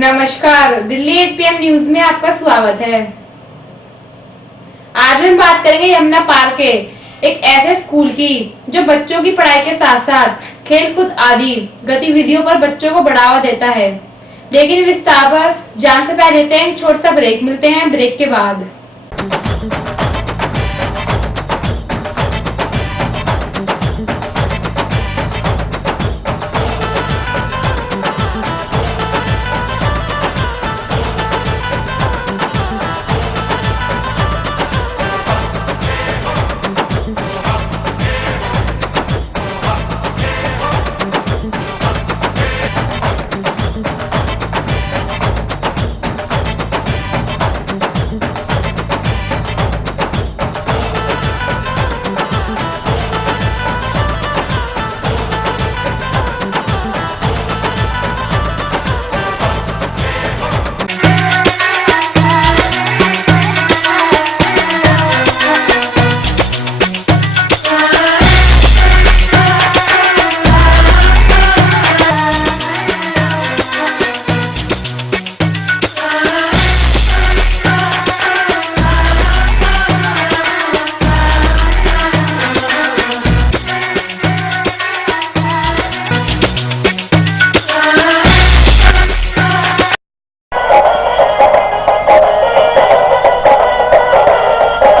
नमस्कार, Delhi 8 PM news में आपका स्वागत है। आज हम बात करेंगे यमुना पार्क के एक ऐसे स्कूल की जो बच्चों की पढ़ाई के साथ साथ खेलकूद आदि गतिविधियों पर बच्चों को बढ़ावा देता है। लेकिन विस्तार पर जान से पहले लेते हैं छोटा सा ब्रेक। मिलते हैं ब्रेक के बाद।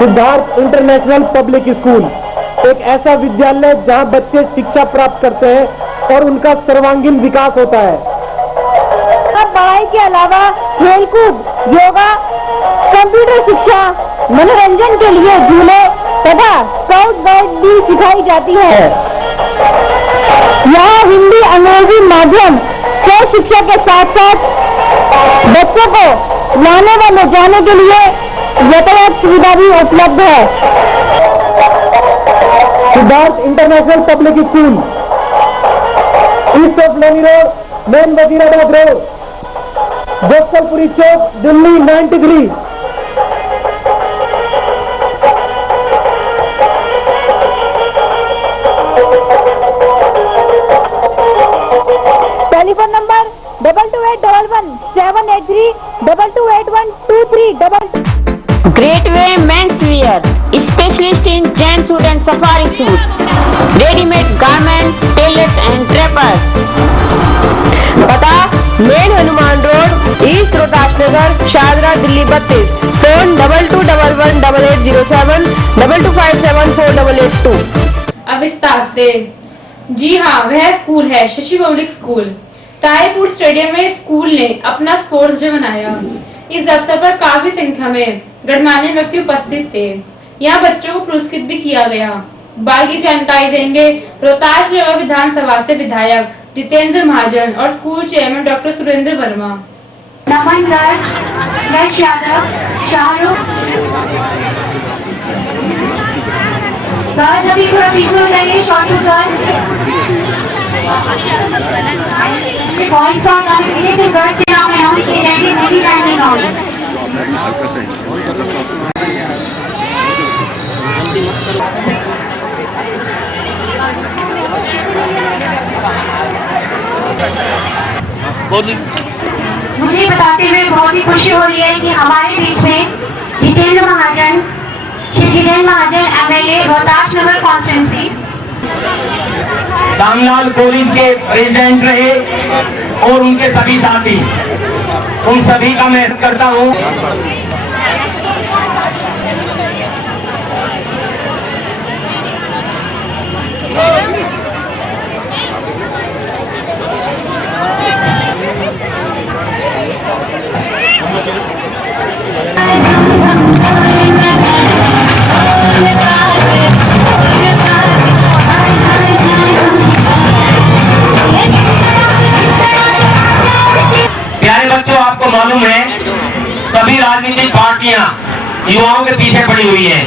सिद्धार्थ इंटरनेशनल पब्लिक स्कूल एक ऐसा विद्यालय जहां बच्चे शिक्षा प्राप्त करते हैं और उनका सर्वांगीण विकास होता है। पढ़ाई के अलावा खेलकूद, योगा, कंप्यूटर शिक्षा, मनोरंजन के लिए झूले तथा स्काउट गाइड भी सिखाई जाती है। यहाँ हिंदी, अंग्रेजी माध्यम से शिक्षा के साथ साथ बच्चों को लाने व ले जाने के लिए यातायात सुविधा भी उपलब्ध है। Siddharth international public school, east of Loni road, main Wazirabad road, Gopalpuri chowk, Delhi 93। Telephone number 2281 783 22812322। Great Way Men's Wear, specialist in gent suit and safari suit, ready-made garments, tailors and drapers. पता main Hanuman road, east Rohtas Nagar, Shahdara, Delhi 32। Phone 22111807 22574882। अब विस्तार से। जी हाँ, वह स्कूल है Shashi public school. ताईपुर stadium में school ने अपना स्पोर्ट्स डे मनाया। इस अवसर पर काफी संख्या में गणमान्य व्यक्ति उपस्थित थे। यहाँ बच्चों को पुरस्कृत भी किया गया। बाकी जानकारी देंगे रोहतास नगर विधानसभा से विधायक जितेंद्र महाजन और school chairman doctor Surendra Verma. Naman Garg, Yash Yadav, Shahrukh, सभी थोड़ा पीछे हो जाइए। शॉर्ट गर्ल वॉइस ऑन करके फिर गर्ल के नाम है और ये रेडी रेडी टाइमिंग ऑन। मुझे बताते हुए बहुत ही खुशी हो रही है कि हमारे बीच में जितेंद्र महाजन, श्री जितेंद्र महाजन MLA रोहतास नगर कॉन्स्टिट्यूंसी, रामलाल कॉलेज के प्रेसिडेंट रहे और उनके सभी साथी, उन सभी का मैं करता हूँ। प्यारे बच्चों, आपको मालूम है सभी राजनीतिक पार्टियां युवाओं के पीछे पड़ी हुई हैं।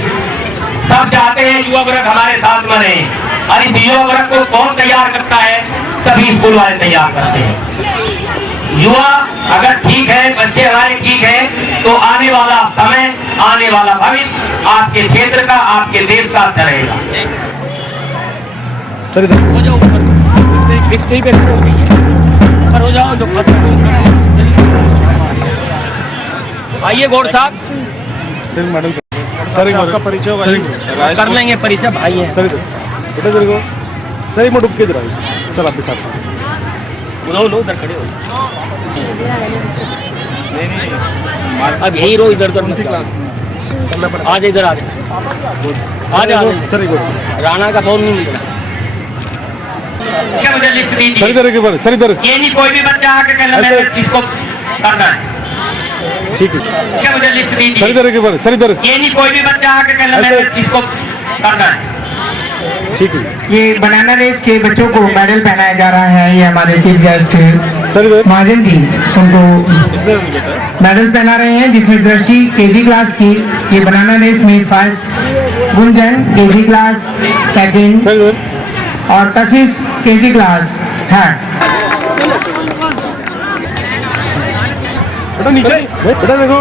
सब चाहते हैं युवा वर्ग हमारे साथ में रहे। और इस युवा वर्ग को कौन तैयार करता है? सभी स्कूल वाले तैयार करते हैं। युवा अगर ठीक है, बच्चे हमारे ठीक है, तो आने वाला समय, आने वाला भविष्य आपके क्षेत्र का, आपके देश का अच्छा रहेगा। हो जाओ, हो जाओ जो आइए गौड़ साहब, सर आपका परिचय कर लेंगे परिचय, भाई है। सर बेटा तेरे को सर एक मिनट रुक के जरा सर आपके साथ लो उधर खड़े हो, अब यही रो इधर उधर, आज इधर आ सर राणा का फोन नहीं मिल रहा। क्या मुझे लिस्ट दी थी? सर इधर के बारे सर इधर ये नहीं कोई भी बच्चा आके कहना मैं इसको करना है। ठीक है क्या मुझे लिस्ट दी थी? सर इधर के बारे सर इधर ये नहीं कोई भी बच्चा आके कहना मैं इसको करना है। ठीक है ये बनाना रेस के बच्चों को मेडल पहनाया जा रहा है। ये हमारे चीफ गेस्ट सर इधर महाजन जी उनको मेडल पहना रहे हैं, जिसमें दृष्टि केजी क्लास की ये बनाना रेस में first, Gunjan KG class second sir इधर और कशिश केजी क्लास थर्ड। बेटा नीचे बेटा देखो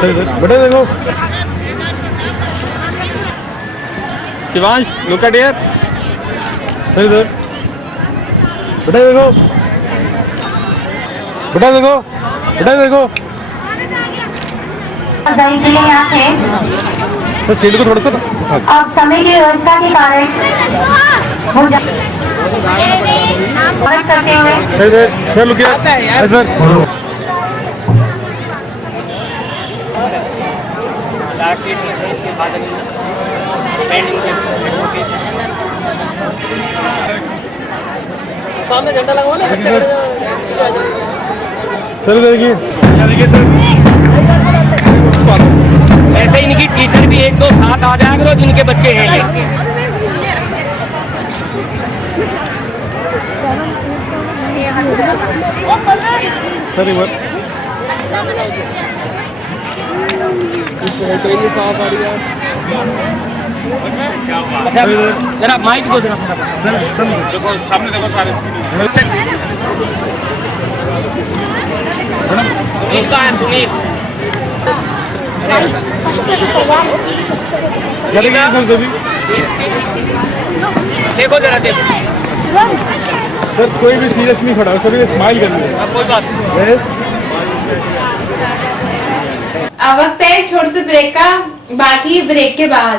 सर इधर बेटा देखो Shivansh look at here sir इधर बेटा देखो बेटा देखो बेटा देखो दही के लिए यहाँ थे। सर सीट को थोड़ा सा अब समय की व्यवस्था के कारण हो मदद करते हुए सर लुक हियर सर सामने झंडा लगवा ना सर देखिए ऐसे इनकी टीचर भी एक दो साथ आ जाया करो जिनके बच्चे हैं ये। सर एक बार जरा माइक को जरा सामने देखो सारे सुनील का है, सुनील चलेगा सर कभी देखो जरा देखो, सर कोई भी सीरियस नहीं खड़ा सभी स्माइल कर रहे हैं कोई बात नहीं। अब वक्त है छोटे से ब्रेक का, बाकी ब्रेक के बाद।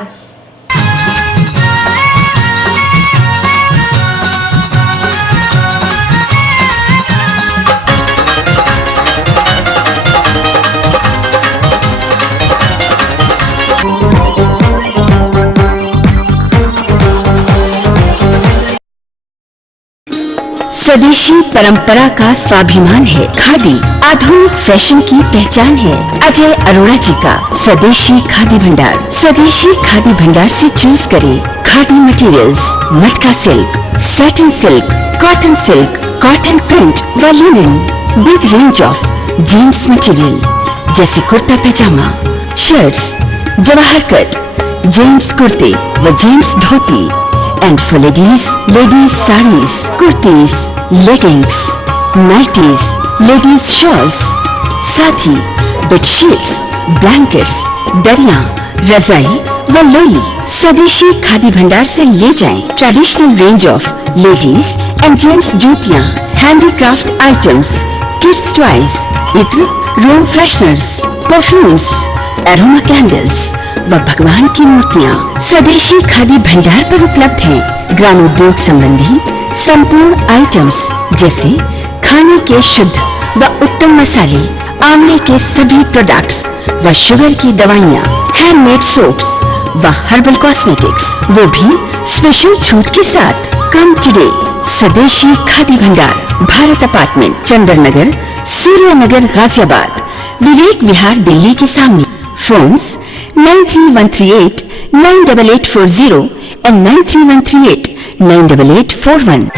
स्वदेशी परंपरा का स्वाभिमान है। खादी आधुनिक फैशन की पहचान है। अजय अरोड़ा जी का स्वदेशी खादी भंडार। स्वदेशी खादी भंडार से चूज करें khadi materials, matka silk, satin silk, cotton print व linen. Big range of jeans material जैसे kurta pajama, shirts, Jawahar cut, gents कुर्ते व gents dhoti and for ladies saris, kurtis, leggings, nighties, ladies shawls, साथ ही बेडशीट्स, ब्लैंकेट्स, दरिया, रजाई व लोई स्वदेशी खादी भंडार से ले जाएं। Traditional range of ladies and gents जूतियां, हैंडीक्राफ्ट आइटम्स, किड्स टॉयज, इत्र, room fresheners, perfumes, aroma candles व भगवान की मूर्तियां स्वदेशी खादी भंडार पर उपलब्ध हैं। ग्रामोद्योग संबंधी संपूर्ण आइटम्स जैसे खाने के शुद्ध व उत्तम मसाले, आंवले के सभी प्रोडक्ट्स व शुगर की दवाइयाँ, हैंडमेड सोप्स व हर्बल कॉस्मेटिक्स, वो भी स्पेशल छूट के साथ। कम टुडे स्वदेशी खादी भंडार, भारत अपार्टमेंट, चंदन नगर, सूर्य नगर, गाजियाबाद, विवेक विहार, दिल्ली के सामने। Phones 93138 98840 and 93138 98841।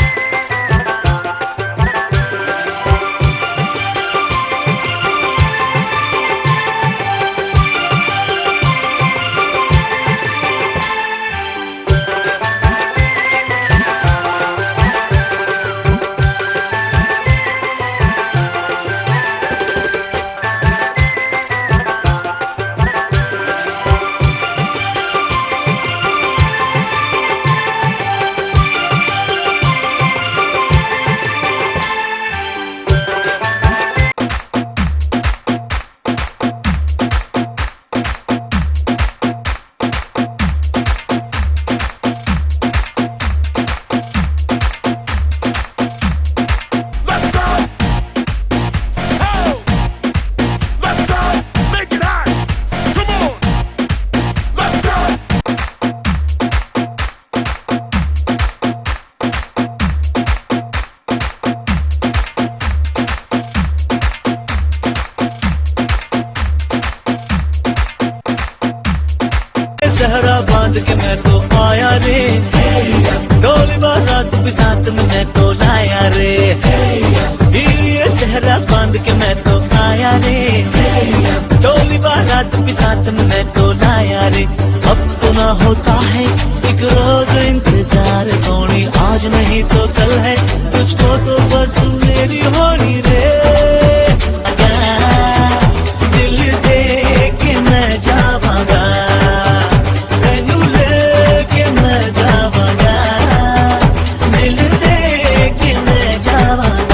साथ पिसाच में तो लाया रे, अब तो ना होता है एक रोज इंतजार सोनी, आज नहीं तो कल है तुझको तो बस मेरी होनी रे। दिल दे के मैं जावांगा, तेनू लेके मैं जावांगा, दिल दे के मैं जावांगा।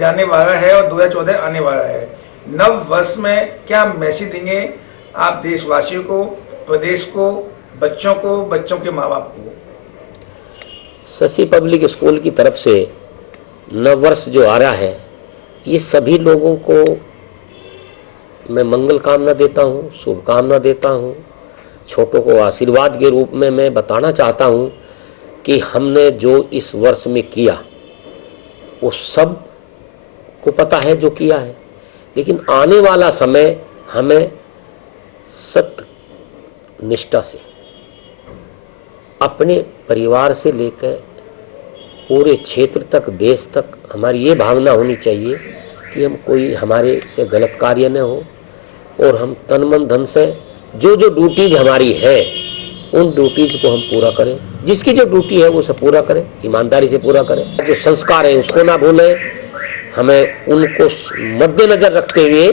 जाने वाला है और 2014 आने वाला है। नव वर्ष में क्या मैसेज देंगे आप देशवासियों को, प्रदेश को, बच्चों के माँ बाप को? शशि पब्लिक स्कूल की तरफ से नव वर्ष जो आ रहा है, ये सभी लोगों को मैं मंगल कामना देता हूँ, शुभकामना देता हूँ। छोटों को आशीर्वाद के रूप में मैं बताना चाहता हूँ कि हमने जो इस वर्ष में किया वो सब को पता है जो किया है, लेकिन आने वाला समय हमें सत्य निष्ठा से अपने परिवार से लेकर पूरे क्षेत्र तक, देश तक हमारी ये भावना होनी चाहिए कि हम कोई हमारे से गलत कार्य न हो और हम तन मन धन से जो जो ड्यूटीज हमारी है उन ड्यूटीज को हम पूरा करें। जिसकी जो ड्यूटी है वो सब पूरा करें, ईमानदारी से पूरा करें। जो संस्कार है उसको ना भूलें, हमें उनको मद्देनजर रखते हुए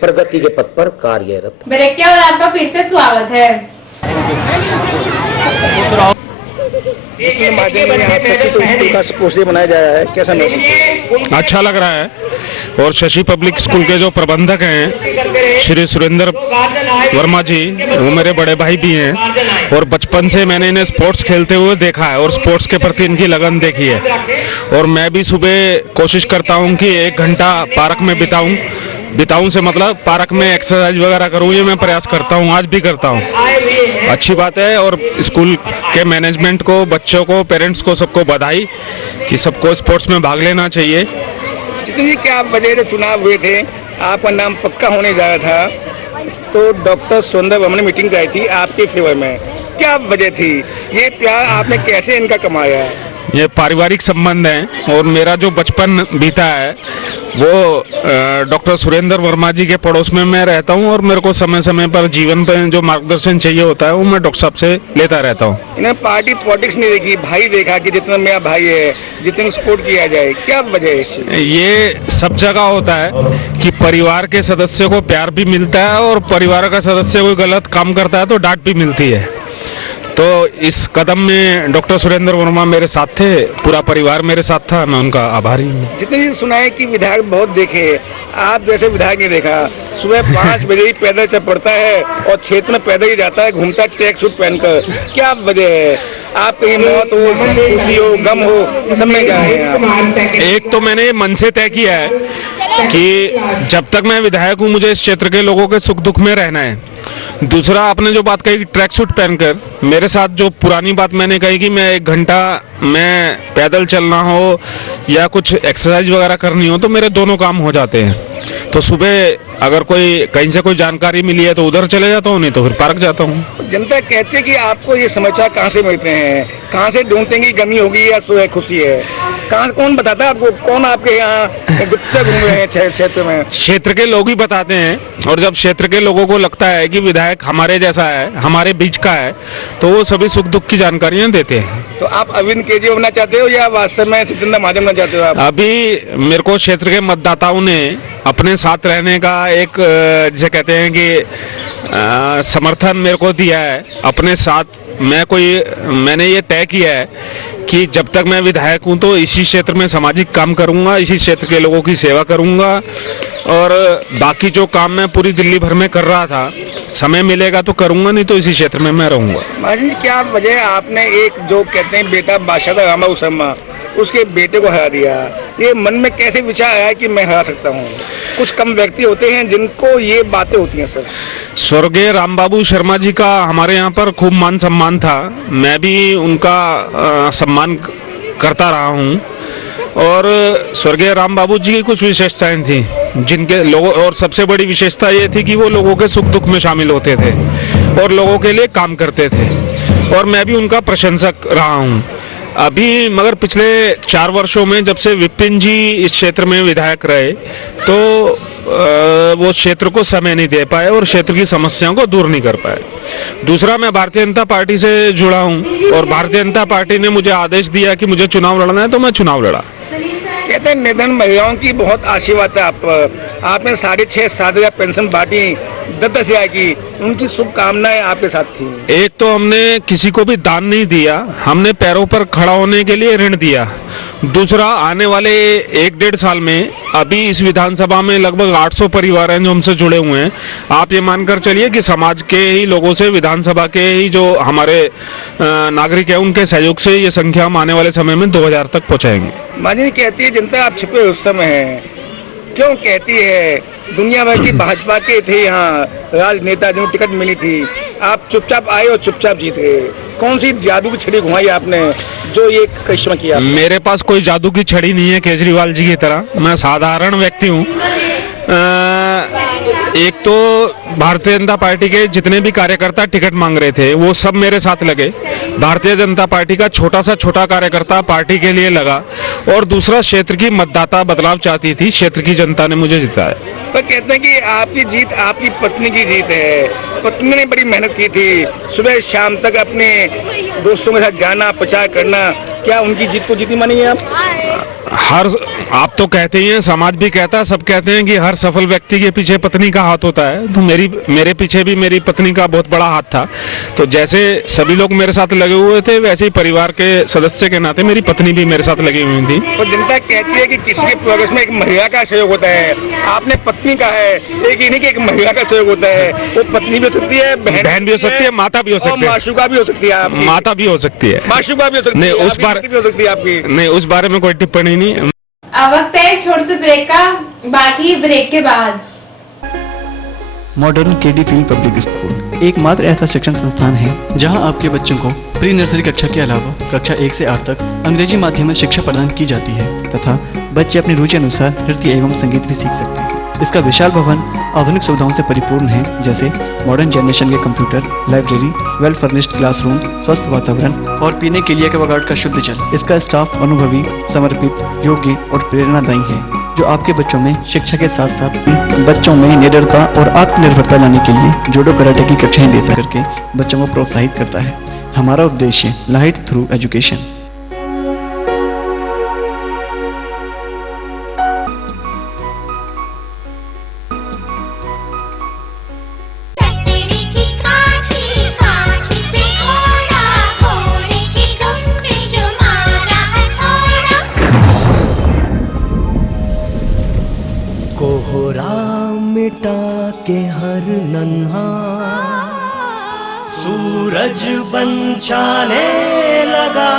प्रगति के पथ पर कार्यरत। बरेकिया और आपका फिर से स्वागत है। बनाया जा रहा है, कैसा महसूस? अच्छा लग रहा है। और शशि पब्लिक स्कूल के जो प्रबंधक हैं श्री सुरेंद्र वर्मा जी, वो मेरे बड़े भाई भी हैं और बचपन से मैंने इन्हें स्पोर्ट्स खेलते हुए देखा है और स्पोर्ट्स के प्रति इनकी लगन देखी है। और मैं भी सुबह कोशिश करता हूं कि 1 घंटा पार्क में बिताऊं से मतलब पार्क में एक्सरसाइज वगैरह करूं, ये मैं प्रयास करता हूं, आज भी करता हूं। अच्छी बात है। और स्कूल के मैनेजमेंट को, बच्चों को, पेरेंट्स को, सबको बधाई कि सबको स्पोर्ट्स में भाग लेना चाहिए। जितनी क्या वजह चुनाव हुए थे, आपका नाम पक्का होने जा रहा था, तो डॉक्टर सुरेंद्र वर्मा ने मीटिंग कराई थी आपके फेवर में, क्या वजह थी? ये प्यार आपने कैसे इनका कमाया? ये पारिवारिक संबंध है और मेरा जो बचपन बीता है वो डॉक्टर सुरेंद्र वर्मा जी के पड़ोस में मैं रहता हूँ और मेरे को समय समय पर जीवन पर जो मार्गदर्शन चाहिए होता है वो मैं डॉक्टर साहब से लेता रहता हूँ। इन्हें पार्टी पॉलिटिक्स नहीं देखी, भाई देखा कि जितना मेरा भाई है, जितने सपोर्ट किया जाए, क्या वजह है? ये सब जगह होता है कि परिवार के सदस्य को प्यार भी मिलता है और परिवार का सदस्य कोई गलत काम करता है तो डांट भी मिलती है। तो इस कदम में डॉक्टर सुरेंद्र वर्मा मेरे साथ थे, पूरा परिवार मेरे साथ था, मैं उनका आभारी हूँ। जितनी सुना है कि विधायक बहुत देखे, आप जैसे विधायक ने देखा, सुबह 5 बजे ही पैदल चल पड़ता है और क्षेत्र में पैदल ही जाता है, घूमता है ट्रैक सूट पहनकर। क्या वजह है? आप कहीं मौत हो, खुशी हो, गम हो, सब में जा रहे हैं। एक तो मैंने मन से तय किया है कि जब तक मैं विधायक हूँ मुझे इस क्षेत्र के लोगों के सुख दुख में रहना है। दूसरा, आपने जो बात कही ट्रैक सूट पहनकर, मेरे साथ जो पुरानी बात मैंने कही कि मैं 1 घंटा मैं पैदल चलना हो या कुछ एक्सरसाइज वगैरह करनी हो तो मेरे दोनों काम हो जाते हैं। तो सुबह अगर कोई कहीं से कोई जानकारी मिली है तो उधर चले जाता हूँ, नहीं तो फिर पार्क जाता हूँ। जनता कहती है कि आपको ये समाचार कहाँ से मिलते हैं, कहाँ से ढूंढते हैं कि गमी होगी या सुबह खुशी है? कहाँ, कौन बताता है आपको? कौन आपके यहाँ गुप्त घूम रहे हैं क्षेत्र में? क्षेत्र के लोग ही बताते हैं, और जब क्षेत्र के लोगों को लगता है कि विधायक हमारे जैसा है, हमारे बीच का है, तो वो सभी सुख दुख की जानकारियां देते हैं। तो आप अरविंद केजरीवाल बनना चाहते हो या वास्तव में सुचिंदा महाजन बनना चाहते हो आप? अभी मेरे को क्षेत्र के मतदाताओं ने अपने साथ रहने का एक जिसे कहते हैं कि समर्थन मेरे को दिया है अपने साथ। मैंने ये तय किया है कि जब तक मैं विधायक हूं तो इसी क्षेत्र में सामाजिक काम करूंगा, इसी क्षेत्र के लोगों की सेवा करूंगा, और बाकी जो काम मैं पूरी दिल्ली भर में कर रहा था, समय मिलेगा तो करूंगा, नहीं तो इसी क्षेत्र में मैं रहूंगा। महाजन, क्या वजह आपने एक जो कहते हैं बेटा बादशाह रामा शर्मा, उसके बेटे को हरा दिया? ये मन में कैसे विचार आया कि मैं हरा सकता हूँ? कुछ कम व्यक्ति होते हैं जिनको ये बातें होती हैं। सर, स्वर्गीय रामबाबू शर्मा जी का हमारे यहाँ पर खूब मान सम्मान था, मैं भी उनका सम्मान करता रहा हूँ, और स्वर्गीय रामबाबू जी की कुछ विशेषताएं थी जिनके लोगों, और सबसे बड़ी विशेषता ये थी कि वो लोगों के सुख दुख में शामिल होते थे और लोगों के लिए काम करते थे, और मैं भी उनका प्रशंसक रहा हूँ। अभी मगर पिछले 4 वर्षों में जब से विपिन जी इस क्षेत्र में विधायक रहे तो वो क्षेत्र को समय नहीं दे पाए और क्षेत्र की समस्याओं को दूर नहीं कर पाए। दूसरा, मैं भारतीय जनता पार्टी से जुड़ा हूं और भारतीय जनता पार्टी ने मुझे आदेश दिया कि मुझे चुनाव लड़ना है तो मैं चुनाव लड़ा। कहते हैं निर्धन महिलाओं की बहुत आशीर्वाद है आप पर। आपने 6.5-7 हजार पेंशन बांटी 10-10 हजार की, उनकी शुभकामनाएं आपके साथ थी। एक तो हमने किसी को भी दान नहीं दिया, हमने पैरों पर खड़ा होने के लिए ऋण दिया। दूसरा, आने वाले 1-1.5 साल में अभी इस विधानसभा में लगभग 800 परिवार हैं जो हमसे जुड़े हुए हैं। आप ये मानकर चलिए कि समाज के ही लोगों से, विधानसभा के ही जो हमारे नागरिक हैं, उनके सहयोग से ये संख्या हम आने वाले समय में 2000 तक पहुंचाएंगे। माननीय कहती है जनता आप छिपे रुस्तम हैं, क्यों कहती है? दुनिया भर की भाजपा के थे यहाँ राजनेता जिन्हें टिकट मिली थी, आप चुपचाप आए और चुपचाप जीत गए। कौन सी जादू की छड़ी घुमाई आपने जो ये करिश्मा किया? मेरे पास कोई जादू की छड़ी नहीं है केजरीवाल जी की तरह, मैं साधारण व्यक्ति हूँ। एक तो भारतीय जनता पार्टी के जितने भी कार्यकर्ता टिकट मांग रहे थे वो सब मेरे साथ लगे। भारतीय जनता पार्टी का छोटा कार्यकर्ता पार्टी के लिए लगा, और दूसरा, क्षेत्र की मतदाता बदलाव चाहती थी, क्षेत्र की जनता ने मुझे जिताया। पर कहते हैं कि आपकी जीत आपकी पत्नी की जीत है। पत्नी ने बड़ी मेहनत की थी, सुबह शाम तक अपने दोस्तों के साथ जाना, प्रचार करना, क्या उनकी जीत को जीती मानी है आप? आप तो कहते ही हैं, समाज भी कहता है, सब कहते हैं कि हर सफल व्यक्ति के पीछे पत्नी का हाथ होता है, तो मेरे पीछे भी मेरी पत्नी का बहुत बड़ा हाथ था। तो जैसे सभी लोग मेरे साथ लगे हुए थे, वैसे ही परिवार के सदस्य के नाते मेरी पत्नी भी मेरे साथ लगी हुई थी। तो जनता कहती है कि किसी के प्रोग्रेस में एक महिला का सहयोग होता है, आपने पत्नी का है, एक ही नहीं कि एक महिला का सहयोग होता है। वो पत्नी भी हो सकती है, बहन भी हो सकती है, माता भी हो सकती है, माशूका भी हो सकती है, माता भी हो सकती है, माशूका भी हो सकती है, उस बार भी हो सकती है आपकी। नहीं, उस बारे में कोई टिप्पणी नहीं। अब वक्त है छोटे से ब्रेक का, बाकी ब्रेक के बाद। Modern KD field public school एकमात्र ऐसा शिक्षण संस्थान है जहां आपके बच्चों को प्री नर्सरी कक्षा के अलावा कक्षा 1 से 8 तक अंग्रेजी माध्यम में शिक्षा प्रदान की जाती है तथा बच्चे अपनी रुचि अनुसार नृत्य एवं संगीत भी सीख सकते हैं। इसका विशाल भवन आधुनिक सुविधाओं से परिपूर्ण है, जैसे मॉडर्न जनरेशन के computer, library, well furnished classroom, स्वस्थ वातावरण और पीने के लिए एक्वागार्ड का शुद्ध जल। इसका स्टाफ अनुभवी, समर्पित, योग्य और प्रेरणादायी है, जो आपके बच्चों में शिक्षा के साथ साथ बच्चों में निडरता और आत्मनिर्भरता लाने के लिए जूडो कराटे की कक्षाएं देता करके बच्चों को प्रोत्साहित करता है। हमारा उद्देश्य लाइट थ्रू एजुकेशन। कोहरा मिटा के हर नन्हा सूरज बन जाने लगा।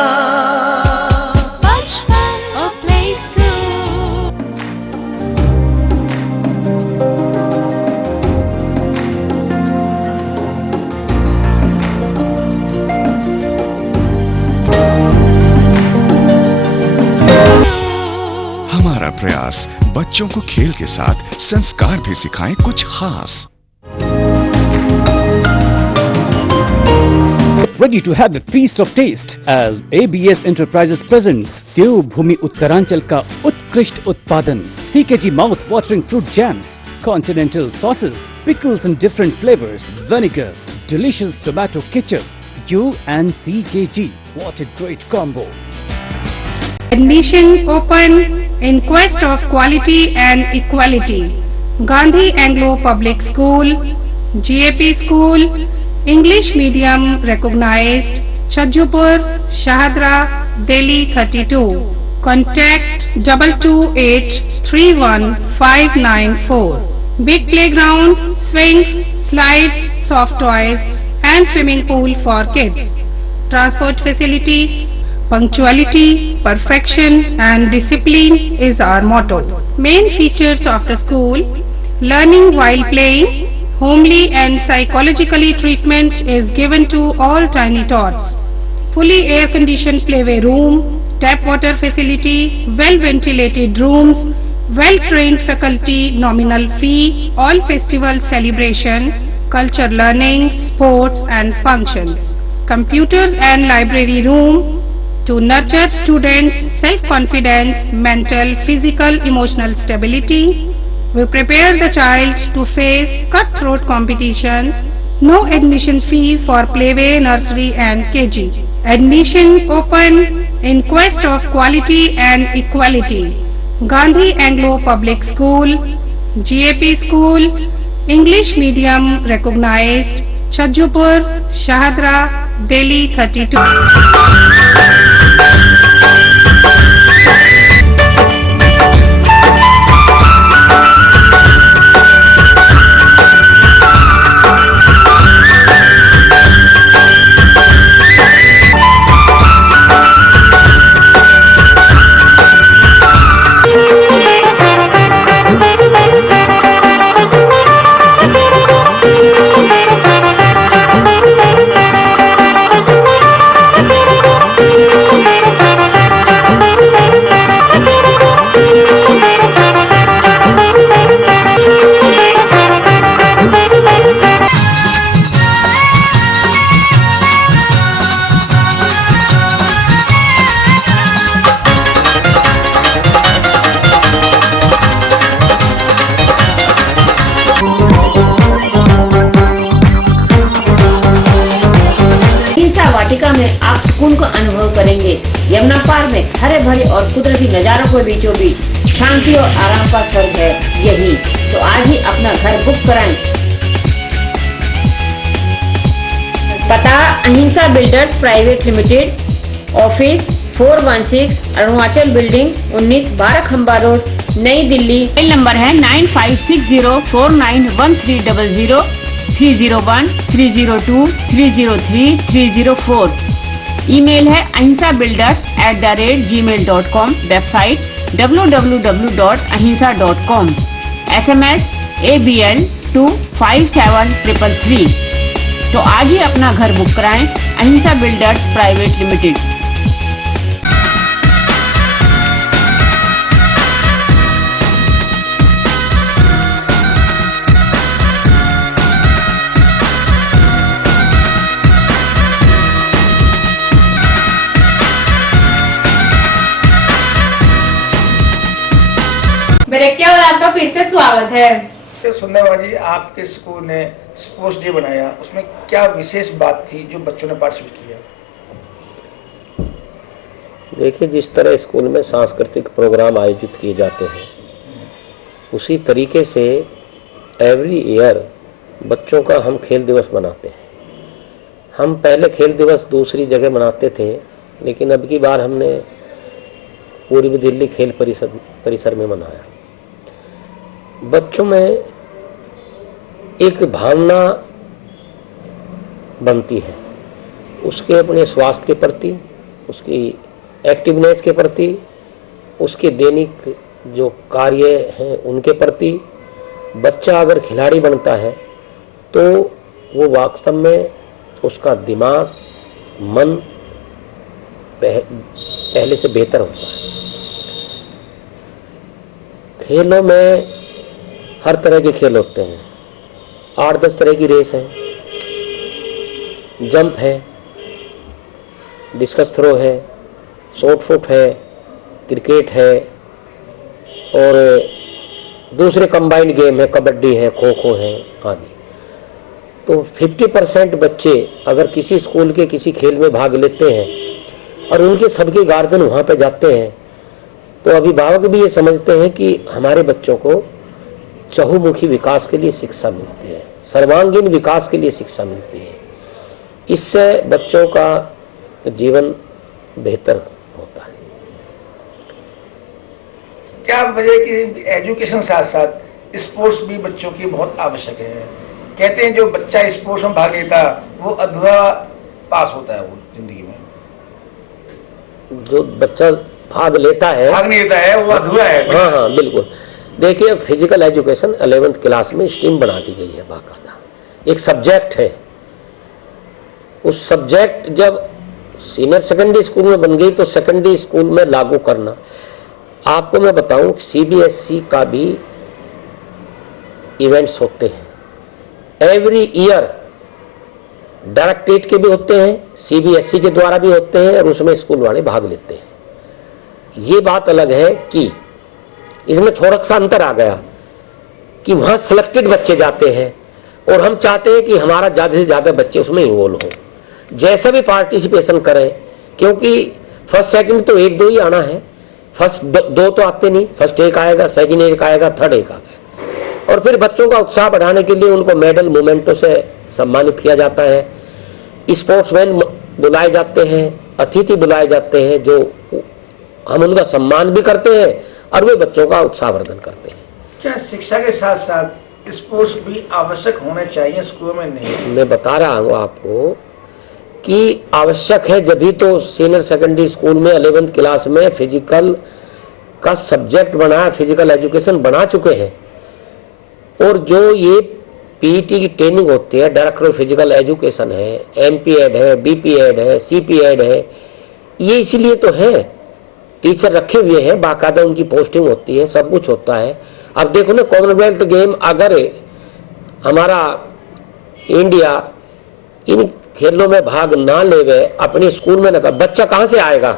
हमारा प्रयास बच्चों को खेल के साथ संस्कार भी सिखाएं कुछ खास। Ready to have a feast of taste as ABS Enterprises presents देवभूमि उत्तरांचल का उत्कृष्ट उत्पादन CKG mouth watering fruit jams, continental sauces, pickles in different flavors, vinegar, delicious tomato ketchup, you and CKG. What a great combo! Admission open in quest of quality and equality. Gandhi Anglo Public School, GAP School, English Medium recognized, Chajjupur, Shahadra, Delhi 32. Contact 22831-594. Big playground, swings, slides, soft toys and swimming pool for kids. Transport facility, punctuality, perfection and discipline is our motto. Main features of the school: learning while playing, homely and psychologically treatment is given to all tiny tots. Fully air-conditioned playway room, tap water facility, well-ventilated rooms, well-trained faculty, nominal fee, all festival celebration, culture learning, sports and functions. Computers and library room to nurture students' self-confidence, mental, physical, emotional stability. We prepare the child to face cutthroat competitions. No admission fee for playway, nursery and KG. Admission open in quest of quality and equality. Gandhi Anglo Public School, GAP School, English Medium recognized, Chajjupur, Shahadra, Delhi 32. वाटिका में आप सुकून को अनुभव करेंगे। यमुना पार में हरे भरे और कुदरती नजारों के बीचों बीच शांति और आराम का स्वर्ग है यही। तो आज ही अपना घर बुक कराएं। पता अहिंसा builders private limited, office 416 Arunachal building 19 12 खंबा रोड, नई दिल्ली। मोबाइल नंबर है 9560491300, 301 302 303 304। ईमेल है ahinsabuilders@gmail.com। Website www.ahimsa.com। SMS ABL 257333। तो आज ही अपना घर बुक कराएं। अहिंसा बिल्डर्स प्राइवेट लिमिटेड। बरेकिया और आपका फिर से स्वागत है। सुंदर जी, आपके स्कूल ने स्पोर्ट्स डे बनाया, उसमें क्या विशेष बात थी जो बच्चों ने पार्टिसिपेट किया? देखिए, जिस तरह स्कूल में सांस्कृतिक प्रोग्राम आयोजित किए जाते हैं उसी तरीके से एवरी ईयर बच्चों का हम खेल दिवस मनाते हैं। हम पहले खेल दिवस दूसरी जगह मनाते थे, लेकिन अब की बार हमने पूर्वी दिल्ली खेल परिसर में मनाया। बच्चों में एक भावना बनती है उसके अपने स्वास्थ्य के प्रति, उसकी एक्टिवनेस के प्रति, उसके दैनिक जो कार्य हैं उनके प्रति। बच्चा अगर खिलाड़ी बनता है तो वो वास्तव में उसका दिमाग, मन पहले से बेहतर होता है। खेलों में हर तरह के खेल होते हैं, 8-10 तरह की रेस है, जंप है, डिस्कस थ्रो है, शॉट फुट है, क्रिकेट है और दूसरे कंबाइंड गेम है, कबड्डी है, खो खो है आदि। तो 50% बच्चे अगर किसी स्कूल के किसी खेल में भाग लेते हैं और उनके सबके गार्जियन वहां पे जाते हैं तो अभिभावक भी ये समझते हैं कि हमारे बच्चों को चहुमुखी विकास के लिए शिक्षा मिलती है, सर्वांगीण विकास के लिए शिक्षा मिलती है। इससे बच्चों का जीवन बेहतर होता है। क्या वजह कि एजुकेशन साथ साथ स्पोर्ट्स भी बच्चों की बहुत आवश्यक है? कहते हैं जो बच्चा स्पोर्ट्स में भाग लेता वो अधूरा पास होता है, वो जिंदगी में जो बच्चा भाग लेता है, भाग नहीं लेता है वो अधूरा है। हाँ हाँ बिल्कुल। देखिए फिजिकल एजुकेशन 11th क्लास में स्ट्रीम बना दी गई है, बाकायदा एक सब्जेक्ट है। उस सब्जेक्ट जब सीनियर सेकेंडरी स्कूल में बन गई तो सेकेंडरी स्कूल में लागू करना। आपको मैं बताऊं सीबीएसई का भी इवेंट्स होते हैं, एवरी ईयर डायरेक्टरेट के भी होते हैं, सीबीएसई के द्वारा भी होते हैं और उसमें स्कूल वाले भाग लेते हैं। ये बात अलग है कि इसमें थोड़ा सा अंतर आ गया कि वहां सिलेक्टेड बच्चे जाते हैं और हम चाहते हैं कि हमारा ज्यादा से ज्यादा बच्चे उसमें इन्वॉल्व हो, जैसा भी पार्टिसिपेशन करें, क्योंकि फर्स्ट सेकंड तो 1-2 ही आना है, फर्स्ट 2 तो आते नहीं, फर्स्ट 1 आएगा, सेकंड 1 आएगा, थर्ड 1 आएगा। और फिर बच्चों का उत्साह बढ़ाने के लिए उनको मेडल मोमेंटों से सम्मानित किया जाता है, स्पोर्ट्समैन बुलाए जाते हैं, अतिथि बुलाए जाते हैं, जो हम उनका सम्मान भी करते हैं और वे बच्चों का उत्साहवर्धन करते हैं। क्या शिक्षा के साथ साथ स्पोर्ट्स भी आवश्यक होने चाहिए स्कूल में? नहीं, मैं बता रहा हूँ आपको कि आवश्यक है, जब भी तो सीनियर सेकेंडरी स्कूल में 11th क्लास में फिजिकल का सब्जेक्ट बनाया, फिजिकल एजुकेशन बना चुके हैं। और जो ये पीईटी की ट्रेनिंग होती है, डायरेक्टर ऑफ फिजिकल एजुकेशन है, एमपीएड है, बीपीएड है, सीपीएड है, ये इसीलिए तो है, टीचर रखे हुए हैं, बाकायदा उनकी पोस्टिंग होती है, सब कुछ होता है। अब देखो ना, कॉमनवेल्थ गेम अगर हमारा इंडिया इन खेलों में भाग ना लेवे, अपने स्कूल में ना, बच्चा कहां से आएगा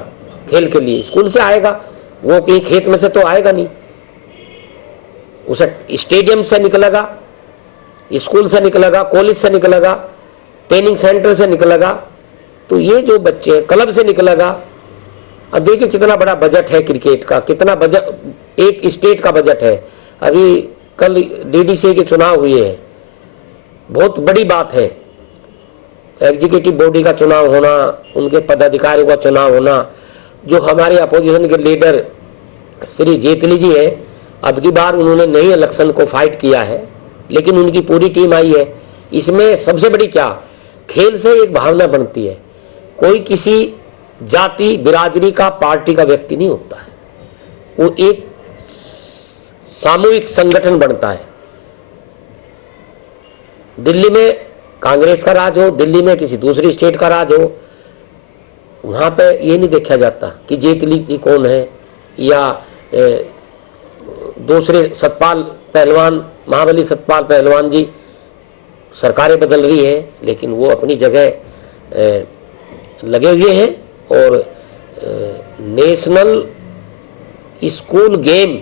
खेल के लिए? स्कूल से आएगा, वो कहीं खेत में से तो आएगा नहीं, उसे स्टेडियम से निकलेगा, स्कूल से निकलेगा, कॉलेज से निकलेगा, ट्रेनिंग सेंटर से निकलेगा। तो ये जो बच्चे क्लब से निकलेगा। अब देखिए कितना बड़ा बजट है क्रिकेट का, कितना बजट एक स्टेट का बजट है। अभी कल डीडीसी के चुनाव हुए हैं, बहुत बड़ी बात है, एग्जीक्यूटिव बॉडी का चुनाव होना, उनके पदाधिकारियों का चुनाव होना। जो हमारे अपोजिशन के लीडर श्री जेटली जी है, अब की बार उन्होंने नई इलेक्शन को फाइट किया है, लेकिन उनकी पूरी टीम आई है। इसमें सबसे बड़ी क्या, खेल से एक भावना बनती है। कोई किसी जाति बिरादरी का, पार्टी का व्यक्ति नहीं होता है, वो एक सामूहिक संगठन बनता है। दिल्ली में कांग्रेस का राज हो, दिल्ली में किसी दूसरी स्टेट का राज हो, वहां पे ये नहीं देखा जाता कि जेटली जी कौन है या दूसरे सतपाल पहलवान, महाबली सतपाल पहलवान जी। सरकारें बदल रही है लेकिन वो अपनी जगह लगे हुए हैं। और नेशनल स्कूल गेम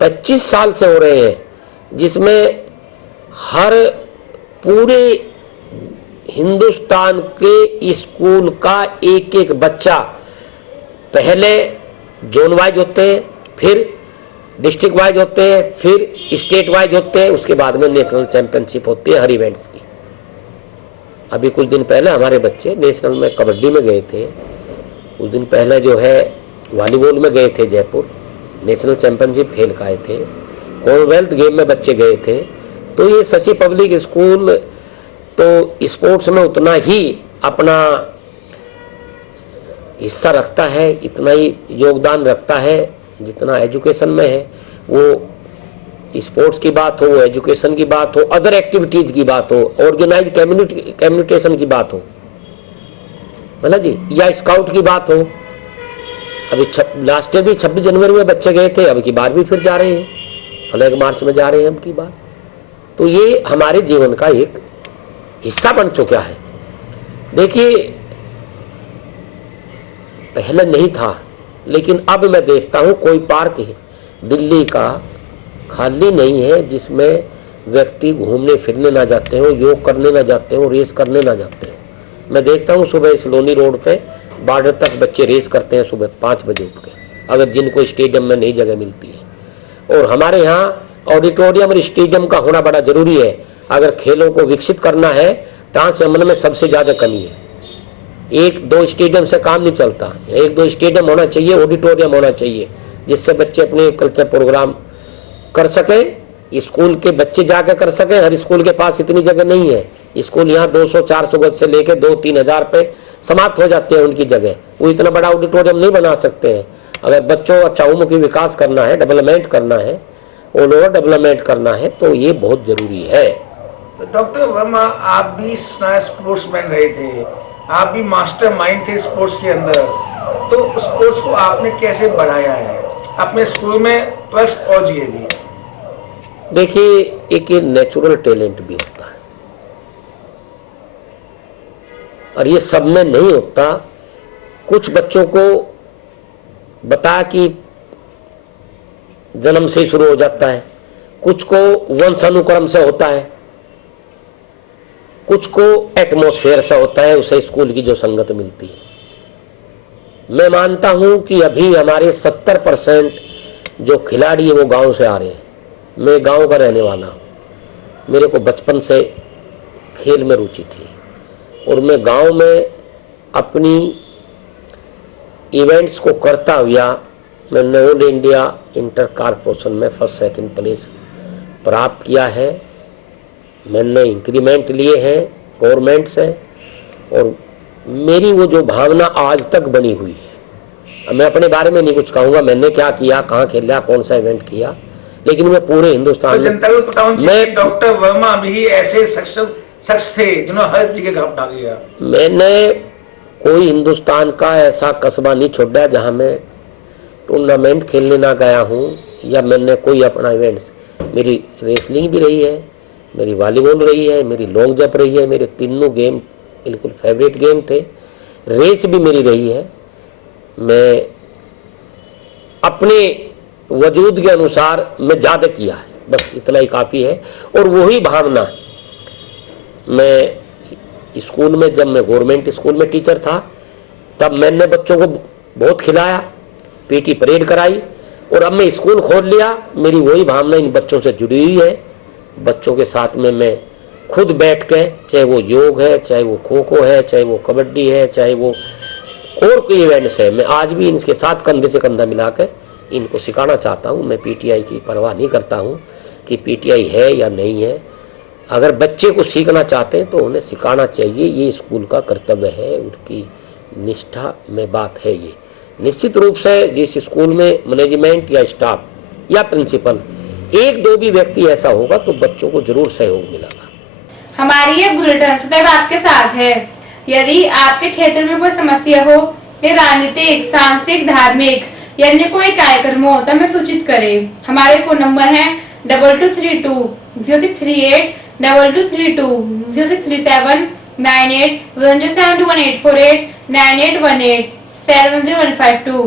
25 साल से हो रहे हैं, जिसमें हर पूरे हिंदुस्तान के स्कूल का एक एक बच्चा, पहले जोन वाइज होते हैं, फिर डिस्ट्रिक्ट वाइज होते हैं, फिर स्टेट वाइज होते हैं, उसके बाद में नेशनल चैंपियनशिप होती है हर इवेंट्स की। अभी कुछ दिन पहले हमारे बच्चे नेशनल में कबड्डी में गए थे, कुछ दिन पहले जो है वॉलीबॉल में गए थे, जयपुर नेशनल चैंपियनशिप खेल के आए थे, कॉमनवेल्थ गेम में बच्चे गए थे। तो ये शशि पब्लिक स्कूल तो स्पोर्ट्स में उतना ही अपना हिस्सा रखता है, इतना ही योगदान रखता है जितना एजुकेशन में है। वो स्पोर्ट्स की बात हो, एजुकेशन की बात हो, अदर एक्टिविटीज की बात हो, ऑर्गेनाइज कम्युनिकेशन की बात हो, है ना जी, या स्काउट की बात हो। अभी लास्ट ईयर भी 26 जनवरी में बच्चे गए थे, अब की बार भी फिर जा रहे हैं, फ्लैग मार्च में जा रहे हैं अब की बार। तो ये हमारे जीवन का एक हिस्सा बन चुका है। देखिए पहले नहीं था, लेकिन अब मैं देखता हूं कोई पार्क दिल्ली का खाली नहीं है जिसमें व्यक्ति घूमने फिरने ना जाते हो, योग करने ना जाते हो, रेस करने ना जाते हो। मैं देखता हूं सुबह सलोनी रोड पे बॉर्डर तक बच्चे रेस करते हैं सुबह 5 बजे उठ के, अगर जिनको स्टेडियम में नहीं जगह मिलती है। और हमारे यहाँ ऑडिटोरियम और स्टेडियम का होना बड़ा जरूरी है। अगर खेलों को विकसित करना है, डांस अमल में सबसे ज्यादा कमी है। 1-2 स्टेडियम से काम नहीं चलता, 1-2 स्टेडियम होना चाहिए, ऑडिटोरियम होना चाहिए, जिससे बच्चे अपने कल्चर प्रोग्राम कर सके, स्कूल के बच्चे जाकर कर सके। हर स्कूल के पास इतनी जगह नहीं है। स्कूल यहाँ 200-400 गज से लेकर 2-3 हजार पे समाप्त हो जाते हैं उनकी जगह, वो इतना बड़ा ऑडिटोरियम नहीं बना सकते हैं। अगर बच्चों का चहुमुखी विकास करना है, डेवलपमेंट करना है, ऑल ओवर डेवलपमेंट करना है, तो ये बहुत जरूरी है। तो डॉक्टर वर्मा, आप भी स्पोर्ट्समैन रहे थे, आप भी मास्टर माइंड थे स्पोर्ट्स के अंदर, तो स्पोर्ट्स को आपने कैसे बढ़ाया है अपने स्कूल में प्लस और जीएवी? देखिए एक ये नेचुरल टैलेंट भी होता है और ये सब में नहीं होता। कुछ बच्चों को बता कि जन्म से शुरू हो जाता है, कुछ को वंशानुक्रम से होता है, कुछ को एटमॉस्फेयर से होता है, उसे स्कूल की जो संगत मिलती है। मैं मानता हूं कि अभी हमारे 70% जो खिलाड़ी है वो गांव से आ रहे हैं। मैं गांव का रहने वाला हूं, मेरे को बचपन से खेल में रुचि थी और मैं गांव में अपनी इवेंट्स को करता हुआ मैंने ऑल इंडिया इंटर कारपोरेशन में 1st 2nd प्लेस प्राप्त किया है। मैंने इंक्रीमेंट लिए हैं गवर्नमेंट से और मेरी वो जो भावना आज तक बनी हुई है। मैं अपने बारे में नहीं कुछ कहूंगा, मैंने क्या किया, कहाँ खेला, कौन सा इवेंट किया, लेकिन मैं पूरे हिंदुस्तान में मैं डॉक्टर वर्मा भी ऐसे शख्स थे जिन्होंने हर जगह घाव डाल दिया। मैंने कोई हिंदुस्तान का ऐसा कस्बा नहीं छोड़ा जहां मैं टूर्नामेंट खेलने ना गया हूं या मैंने कोई अपना इवेंट। मेरी रेसलिंग भी रही है, मेरी वॉलीबॉल रही है, मेरी लॉन्ग जंप रही है, मेरे तीनों गेम बिल्कुल फेवरेट गेम थे। रेस भी मेरी रही है। मैं अपने वजूद के अनुसार मैं ज्यादा किया है, बस इतना ही काफी है। और वही भावना मैं स्कूल में, जब मैं गवर्नमेंट स्कूल में टीचर था तब मैंने बच्चों को बहुत खिलाया, पीटी परेड कराई और अब मैं स्कूल खोल लिया। मेरी वही भावना इन बच्चों से जुड़ी हुई है। बच्चों के साथ में मैं खुद बैठ के, चाहे वो योग है, चाहे वो खो खो है, चाहे वो कबड्डी है, चाहे वो और कोई इवेंट्स है, मैं आज भी इनके साथ कंधे से कंधा मिलाकर इनको सिखाना चाहता हूँ। मैं पीटीआई की परवाह नहीं करता हूँ कि पीटीआई है या नहीं है। अगर बच्चे को सीखना चाहते हैं तो उन्हें सिखाना चाहिए, ये स्कूल का कर्तव्य है, उनकी निष्ठा में बात है। ये निश्चित रूप से जिस स्कूल में मैनेजमेंट या स्टाफ या प्रिंसिपल 1-2 भी व्यक्ति ऐसा होगा तो बच्चों को जरूर सहयोग मिलेगा। हमारी ये बुलेटिन सदैव आपके साथ है। यदि आपके क्षेत्र में कोई समस्या हो, या राजनीतिक, सांस्कृतिक, धार्मिक या अन्य कोई कार्यक्रम हो तो हमें सूचित करें। हमारे फोन नंबर है 2232 0638 2232 0637 98 10721848 9818 70152।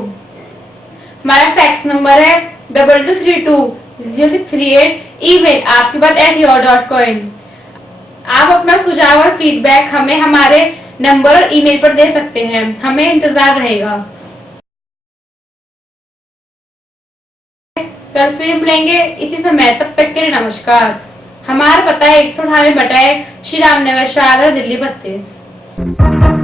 हमारा फैक्स नंबर है 2232 0638। ईमेल आपकी बात @your.coin। आप अपना सुझाव और फीडबैक हमें हमारे नंबर और ईमेल पर दे सकते हैं, हमें इंतजार रहेगा। कल फिर मिलेंगे इसी समय, तब तक के लिए नमस्कार। हमारा पता है 198 श्री राम नगर, शारदा, दिल्ली 32।